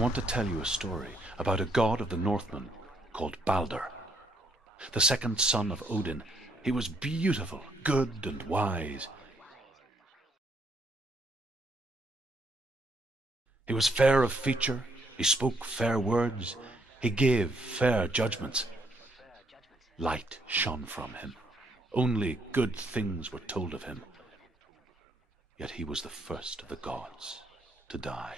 want to tell you a story about a god of the Northmen called Balder. The second son of Odin, he was beautiful, good and wise. He was fair of feature, he spoke fair words, he gave fair judgments. Light shone from him. Only good things were told of him. Yet he was the first of the gods to die.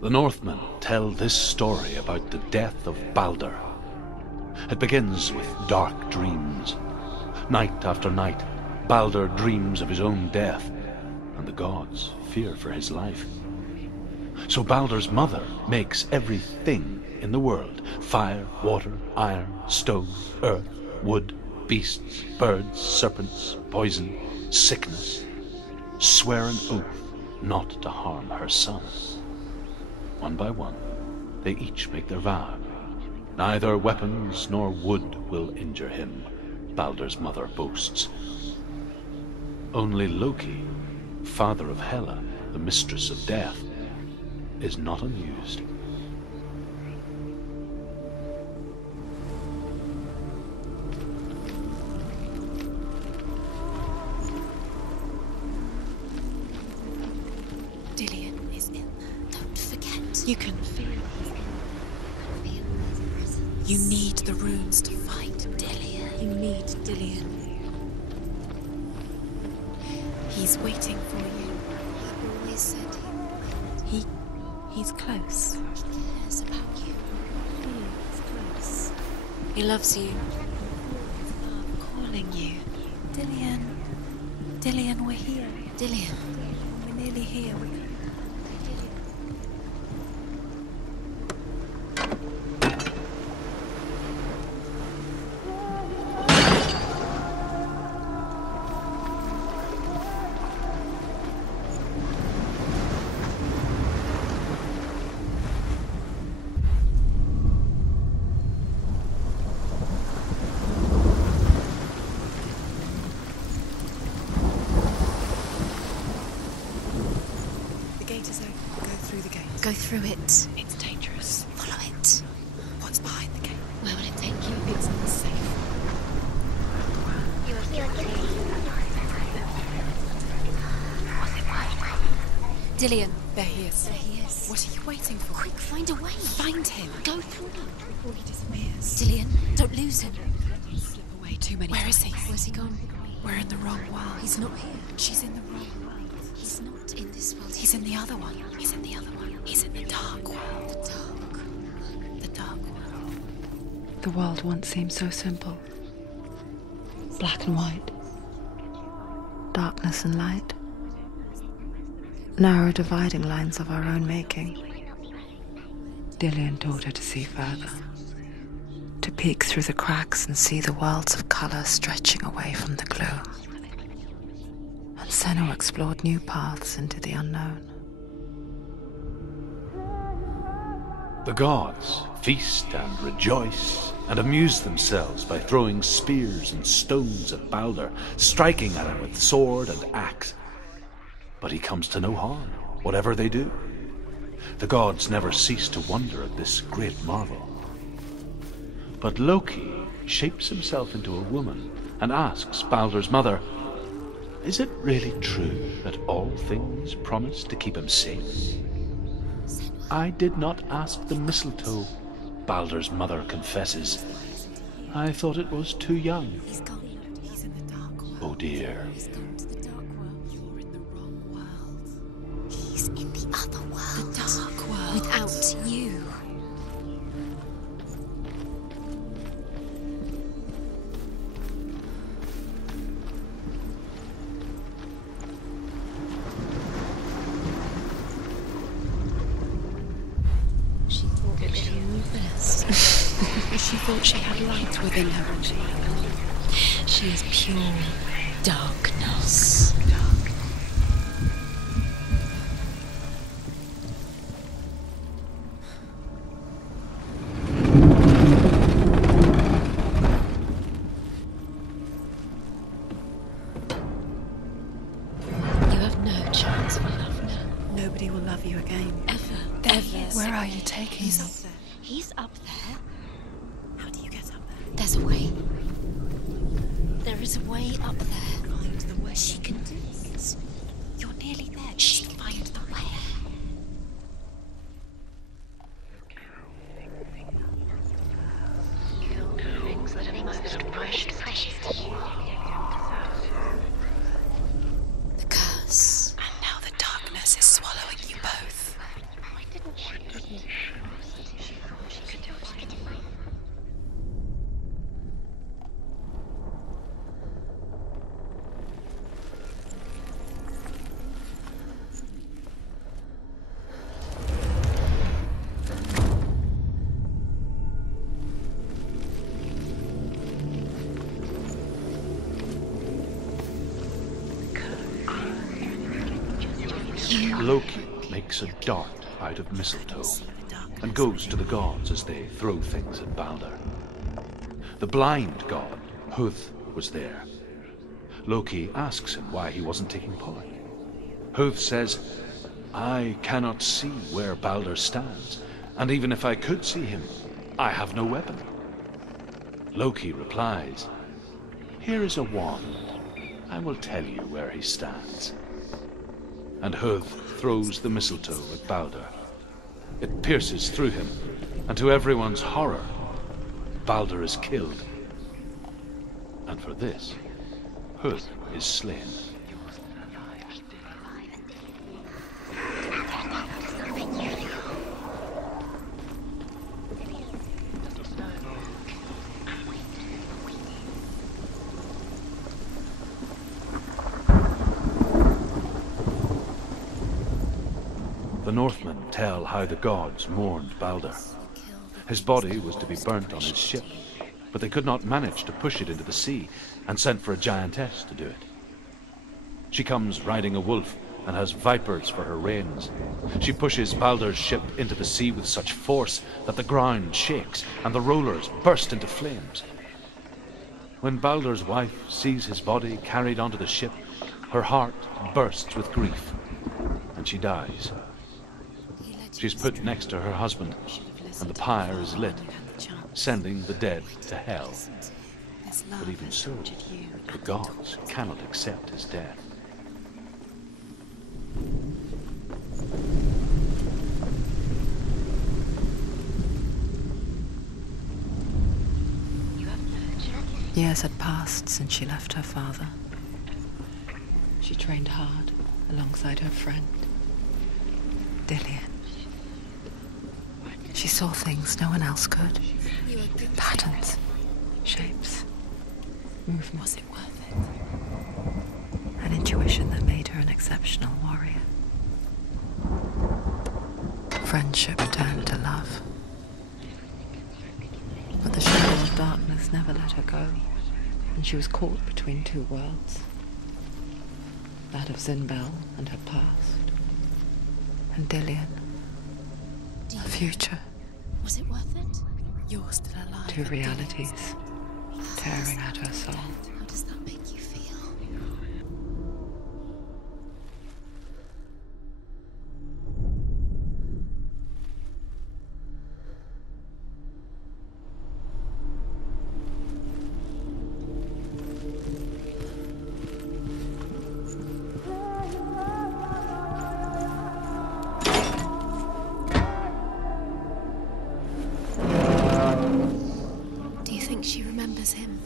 The Northmen tell this story about the death of Balder. It begins with dark dreams. Night after night, Balder dreams of his own death, and the gods fear for his life. So Balder's mother makes everything in the world: fire, water, iron, stone, earth, wood, beasts, birds, serpents, poison, sickness, swear an oath not to harm her son. One by one, they each make their vow. Neither weapons nor wood will injure him, Balder's mother boasts. Only Loki, father of Hela, the mistress of death, is not amused. Dillion is in there. Don't forget. You can feel it. You need the runes to fight Dillion. You need Dillion. He's waiting for you. He always said he's close. He cares about you. He's close. He loves you. I'm calling you. Dillion. Dillion, we're here. Dillion. We're nearly here. Go through it. It's dangerous. Follow it. What's behind the gate? Where will it take you? It's unsafe. Dillion. There he is. There he is. What are you waiting for? Quick, find a way. Find him. Go through before he disappears. Dillion, don't lose him. Slip away too many times. Where is he? Where's he gone? We're in the wrong world. He's not here. She's in the wrong world. He's not in this world. He's in the other one. He's in the other one. He's in the dark world. The dark world. The world once seemed so simple. Black and white. Darkness and light. Narrow dividing lines of our own making. Dillion taught her to see further. To peek through the cracks and see the worlds of colour stretching away from the gloom. And Senua explored new paths into the unknown. The gods feast and rejoice and amuse themselves by throwing spears and stones at Balder, striking at him with sword and axe. But he comes to no harm, whatever they do. The gods never cease to wonder at this great marvel. But Loki shapes himself into a woman and asks Balder's mother, "Is it really true that all things promise to keep him safe?" "I did not ask the mistletoe," Balder's mother confesses. "I thought it was too young." He's gone. He's in the dark world. Oh dear. He's gone to the dark world. You're in the wrong world. He's in the other world. The dark world. Without you. She thought that she knew best. She thought she had light within her when she had it. She is pure darkness. You have no chance for love now. Nobody will love you again. Ever. Where are you taking He's me? up there. He's up there. How do you get up there? There's a way. There is a way up there. Find the way. She can do it. You're nearly there. She'll find the way. Things that are most precious to you. The curse. And now the darkness is swallowing you both. Why didn't she give me? She thought she could do it. Loki makes a dart out of mistletoe and goes to the gods as they throw things at Balder. The blind god, Huth, was there. Loki asks him why he wasn't taking part. Huth says, "I cannot see where Balder stands, and even if I could see him, I have no weapon." Loki replies, "Here is a wand. I will tell you where he stands." And Huth throws the mistletoe at Balder. It pierces through him, and to everyone's horror, Balder is killed. And for this, Huth is slain. The Northmen tell how the gods mourned Balder. His body was to be burnt on his ship, but they could not manage to push it into the sea and sent for a giantess to do it. She comes riding a wolf and has vipers for her reins. She pushes Balder's ship into the sea with such force that the ground shakes and the rollers burst into flames. When Balder's wife sees his body carried onto the ship, her heart bursts with grief, and she dies. She's put next to her husband, and the pyre is lit, sending the dead to hell. But even so, the gods cannot accept his death. Years had passed since she left her father. She trained hard alongside her friend, Dillian. She saw things no one else could. Patterns, shapes, movement. Was it worth it? An intuition that made her an exceptional warrior. Friendship turned to love. But the shadow of darkness never let her go, and she was caught between two worlds. That of Zinbel and her past, and Dillian, her future. Was it worth it? You're still alive. Two realities tearing at her soul. How does that make you feel? Do you think she remembers him?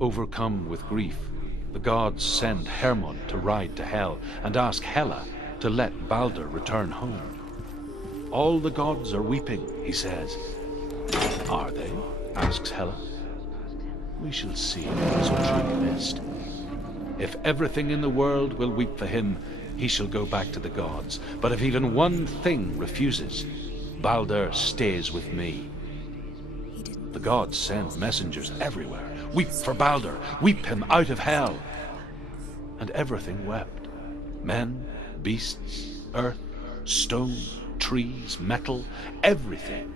Overcome with grief, the gods send Hermod to ride to Hell and ask Hela to let Balder return home. All the gods are weeping, he says. Are they? Asks Hela. We shall see, so truly list. If everything in the world will weep for him, he shall go back to the gods. But if even one thing refuses, Balder stays with me. The gods send messengers everywhere. Weep for Balder, weep him out of Hell. And everything wept. Men, beasts, earth, stone, trees, metal, everything.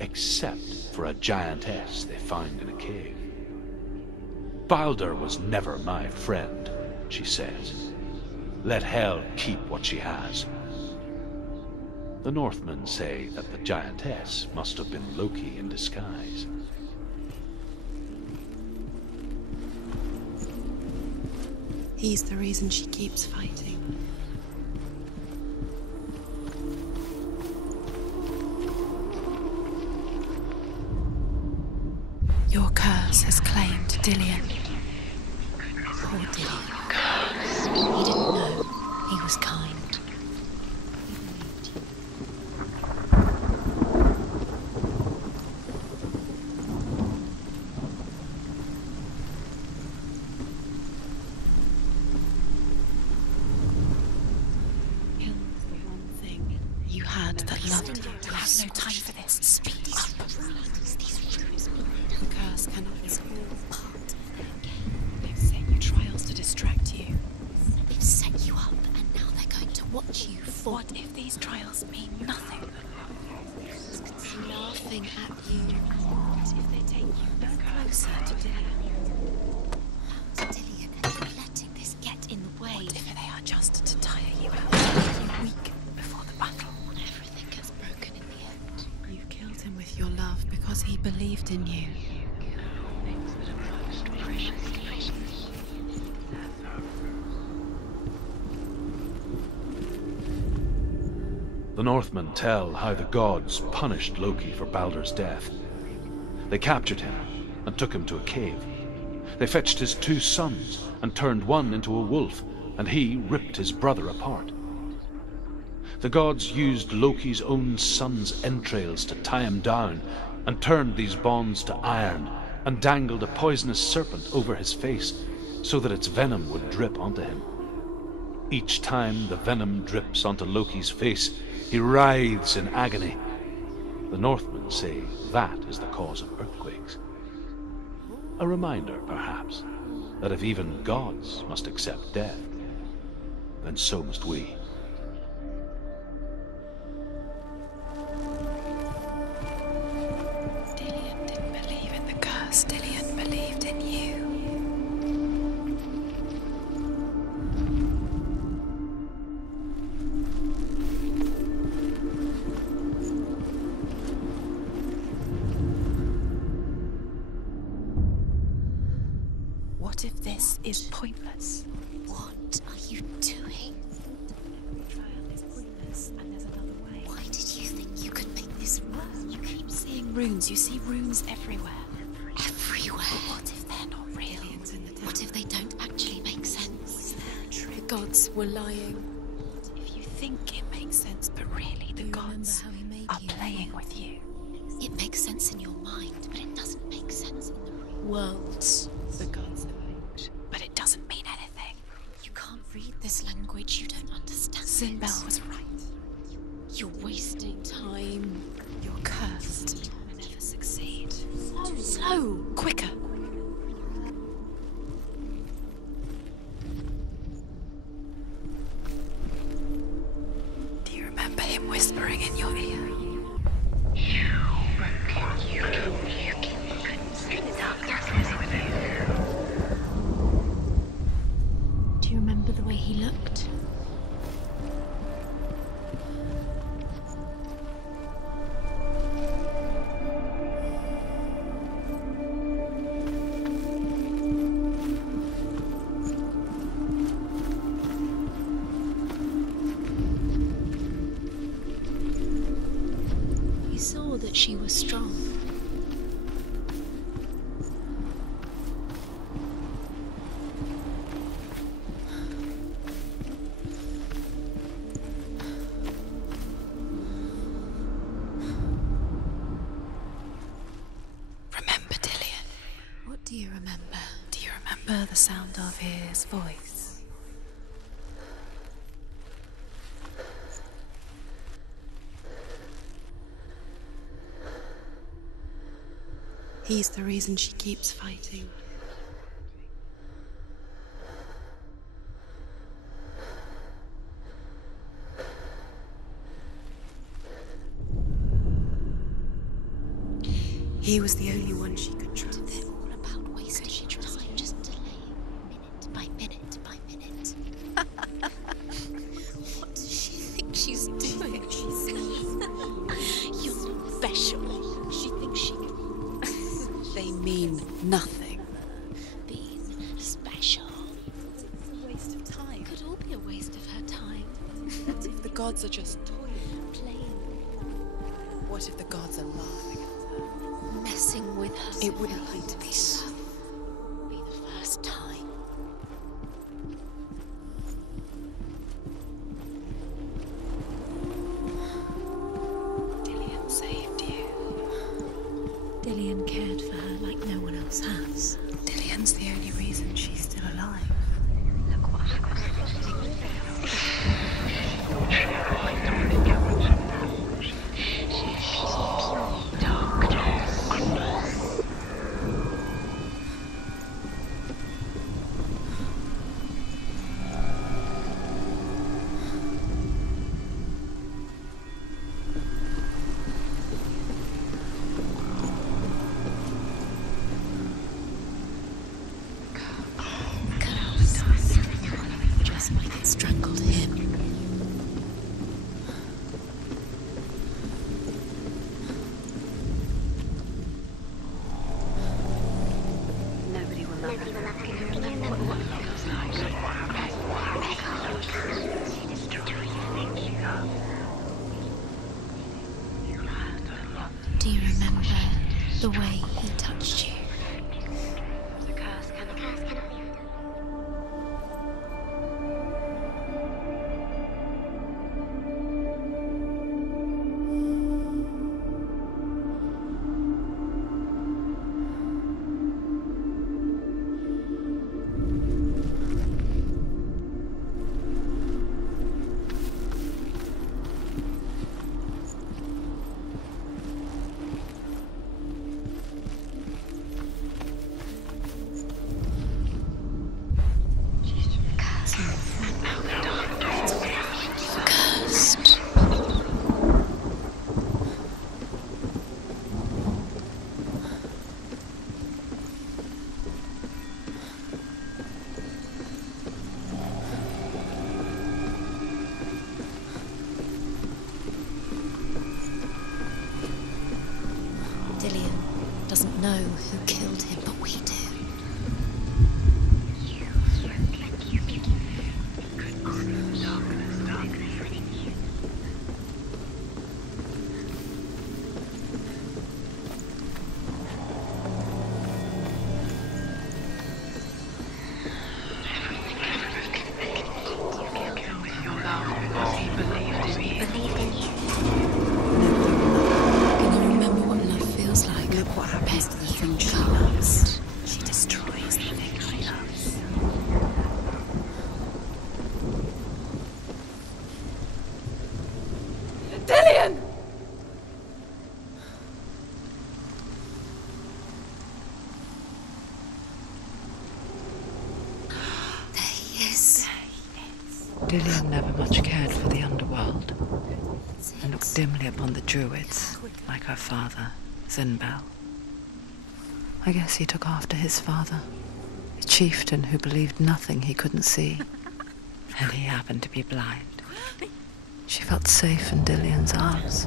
Except for a giantess they find in a cave. Balder was never my friend, she says. Let Hel keep what she has. The Northmen say that the giantess must have been Loki in disguise. He's the reason she keeps fighting. Your curse has claimed Dillion. Poor Dillion. He didn't know. He was kind. You had that loved you. We have no time for this. Speed up. The curse cannot be part. They've set you trials to distract you. They've set you up, and now they're going to watch you fall. What if these trials mean nothing? Laughing at you. What if they take you no closer to Dillion? To Dillion, and you're letting this get in the way. What if they are just to tire you out, make you weak before the battle? Everything gets broken in the end. You killed him with your love because he believed in you. The Northmen tell how the gods punished Loki for Balder's death. They captured him and took him to a cave. They fetched his 2 sons and turned one into a wolf, and he ripped his brother apart. The gods used Loki's own son's entrails to tie him down and turned these bonds to iron and dangled a poisonous serpent over his face so that its venom would drip onto him. Each time the venom drips onto Loki's face, he writhes in agony. The Northmen say that is the cause of earthquakes. A reminder, perhaps, that if even gods must accept death, then so must we. Dillion didn't believe in the curse. Dillion believed in you. What if this is pointless? What are you doing? The trial is pointless, and there's another way. Why did you think you could make this work? You keep seeing runes. You see runes everywhere. Everywhere? But what if they're not real? What if they don't actually make sense? The gods were lying. What if you think it makes sense, but really the gods are playing with you? It makes sense in your mind, but it doesn't make sense in the real world. The gods are linked, but it doesn't mean anything. You can't read this language. You don't understand. Sinbel was right. You're wasting time. You're cursed. You'll never succeed. Slow. Quicker. whispering in your ear. Do you remember the way he looked? He saw that she was strong. Remember, Dillion? What do you remember? Do you remember the sound of his voice? He's the reason she keeps fighting. He was the only one she could trust. They're all about wasting time, just delaying minute by minute by minute. What does she think she's doing? You're special. She thinks she They mean nothing. being special. It's a waste of time. Could all be a waste of her time. What if the gods are just toying? Playing, What if the gods are laughing at her? messing with her. It wouldn't need to be so. Be the first time. Dillion saved you. Dillion cared for her like no one else has. Dillion's the only reason she's still alive. Just like it strangled him. Nobody will love her. Do you remember the way he touched you? The curse cannot be. Cursed. Dillion doesn't know who killed him, but we do. Can you remember what love feels like? Look what happens to the thing she Cold. loves. She destroys the thing she loves. Dillion! There he is. Dillion never much cared for the underworld. and looked dimly upon the druids, like her father, Zinbel. I guess he took after his father, a chieftain who believed nothing he couldn't see. And he happened to be blind. She felt safe in Dillion's arms,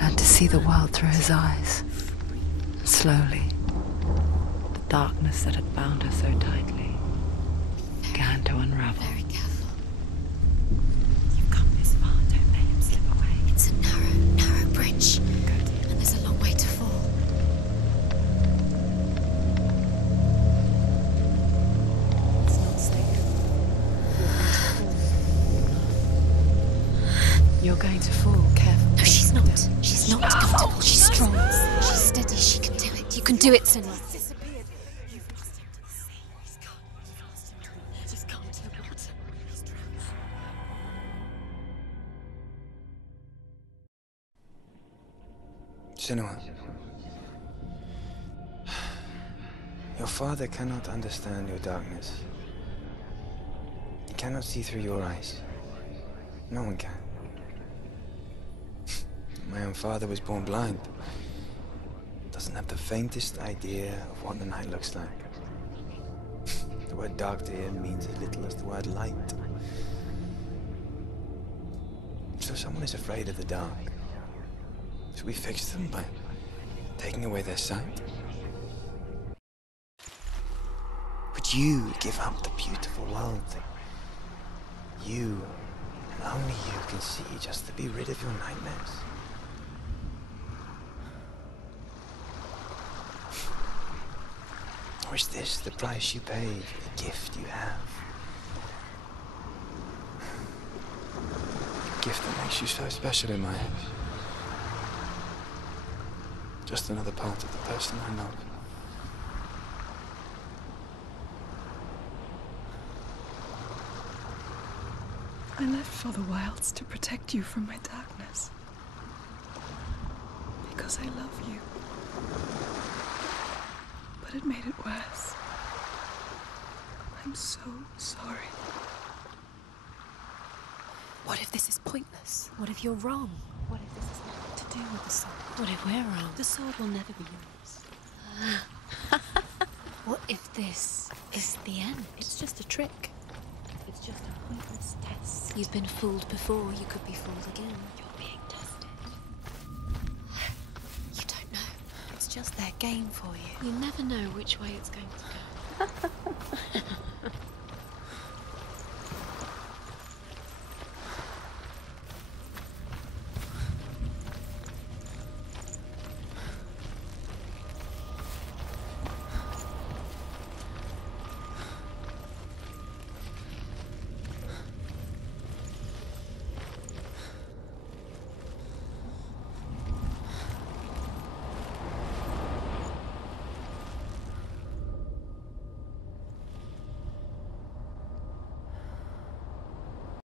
learned to see the world through his eyes. And slowly, the darkness that had bound her so tightly began to unravel. Very careful. You've come this far, don't let him slip away. It's a narrow bridge. Good. And there's a long way to fall. It's not safe. You're going to fall, careful. No, she's not. She's not comfortable. She's strong. She's steady. She can do it. You can do it, Senua. Senua, your father cannot understand your darkness. He cannot see through your eyes. No one can. My own father was born blind. Doesn't have the faintest idea of what the night looks like. The word dark to him means as little as the word light. So someone is afraid of the dark. Should we fix them by taking away their sight? Would you give up the beautiful world that you, and only you, can see just to be rid of your nightmares? Or is this the price you pay for the gift you have? A gift that makes you so special in my eyes. Just another part of the person I love. I left for the wilds to protect you from my darkness. Because I love you. But it made it worse. I'm so sorry. What if this is pointless? What if you're wrong? What if this has nothing to do with the sword? What if we're wrong? The sword will never be yours. What if this is the end? It's just a trick. It's just a pointless test. You've been fooled before. You could be fooled again. You're being tested. You don't know. It's just their game for you. You never know which way it's going to go.